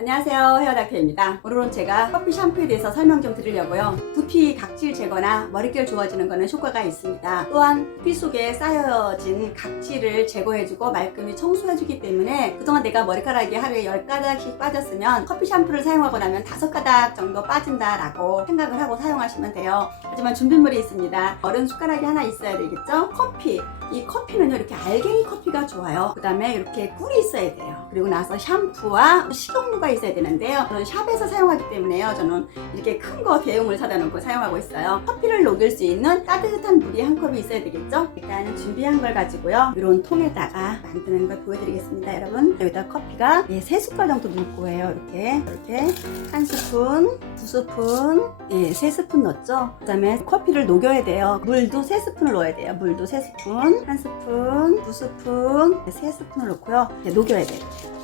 안녕하세요. 헤어닥터입니다. 오늘은 제가 커피 샴푸에 대해서 설명 좀 드리려고요. 두피 각질 제거나 머릿결 좋아지는 거는 효과가 있습니다. 또한 두피 속에 쌓여진 각질을 제거해주고 말끔히 청소해주기 때문에 그동안 내가 머리카락이 하루에 10가닥씩 빠졌으면 커피 샴푸를 사용하고 나면 5가닥 정도 빠진다라고 생각을 하고 사용하시면 돼요. 하지만 준비물이 있습니다. 어른 숟가락이 하나 있어야 되겠죠? 커피. 이 커피는요 이렇게 알갱이 커피가 좋아요. 그 다음에 이렇게 꿀이 있어야 돼요. 그리고 나서 샴푸와 식용유가 있어야 되는데요. 저는 샵에서 사용하기 때문에요. 저는 이렇게 큰 거 대용을 사다 놓고 사용하고 있어요. 커피를 녹일 수 있는 따뜻한 물이 한 컵이 있어야 되겠죠? 일단은 준비한 걸 가지고요. 이런 통에다가 만드는 걸 보여드리겠습니다 여러분. 여기다 커피가 예, 3숟갈 정도 넣을 거예요 이렇게. 이렇게 한 스푼 두 스푼 예, 세 스푼 넣었죠? 그 다음에 커피를 녹여야 돼요. 물도 세 스푼을 넣어야 돼요. 물도 세 스푼 한 스푼 두 스푼 세 스푼을 넣고요. 녹여야 돼요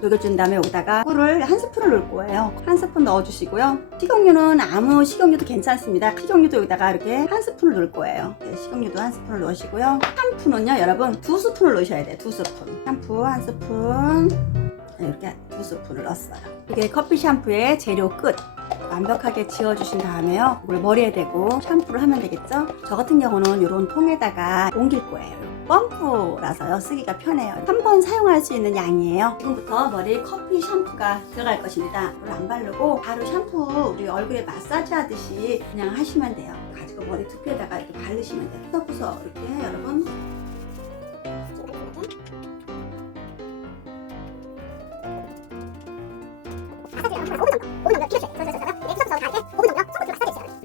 녹여준 다음에 여기다가 꿀을 한 스푼을 넣을 거예요. 한 스푼 넣어주시고요. 식용유는 아무 식용유도 괜찮습니다. 식용유도 여기다가 이렇게 한 스푼을 넣을 거예요. 네, 식용유도 한 스푼을 넣으시고요. 샴푸는요, 여러분 두 스푼을 넣으셔야 돼요. 두 스푼. 샴푸 한 스푼. 네, 이렇게 두 스푼을 넣었어요. 이게 커피 샴푸의 재료 끝. 완벽하게 지워주신 다음에요. 이걸 머리에 대고 샴푸를 하면 되겠죠? 저 같은 경우는 이런 통에다가 옮길 거예요. 펌프라서요. 쓰기가 편해요. 한 번 사용할 수 있는 양이에요. 지금부터 머리에 커피 샴푸가 들어갈 것입니다. 이걸 안 바르고 바로 샴푸 우리 얼굴에 마사지 하듯이 그냥 하시면 돼요. 가지고 머리 두피에다가 이렇게 바르시면 돼요. 푸석푸석 이렇게 여러분 이렇게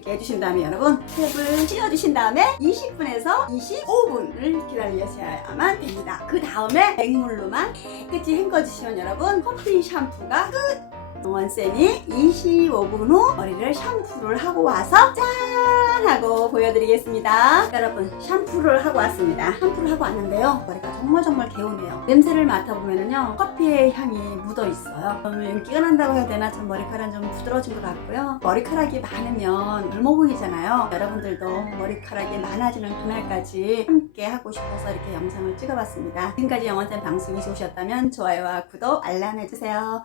해주신 다음에 여러분 탭을 씌워주신 다음에 20분에서 25분을 기다리셔야만 됩니다. 그 다음에 맹물로만 깨끗이 헹궈주시면 여러분 커피 샴푸가 끝! 원쌤이 25분 후 머리를 샴푸를 하고 와서 짠! 하고 보여드리겠습니다. 여러분 샴푸를 하고 왔습니다. 샴푸를 하고 왔는데요. 머리가 정말 정말 개운해요. 냄새를 맡아보면요 커피의 향이 묻어 있어요. 좀 윤기가 난다고 해야 되나 좀 머리카락은 좀 부드러워진 것 같고요. 머리카락이 많으면 젊어 보이잖아요. 여러분들도 머리카락이 많아지는 그날까지 함께 하고 싶어서 이렇게 영상을 찍어봤습니다. 지금까지 영원쌤 방송이 좋으셨다면 좋아요와 구독, 알람 해주세요.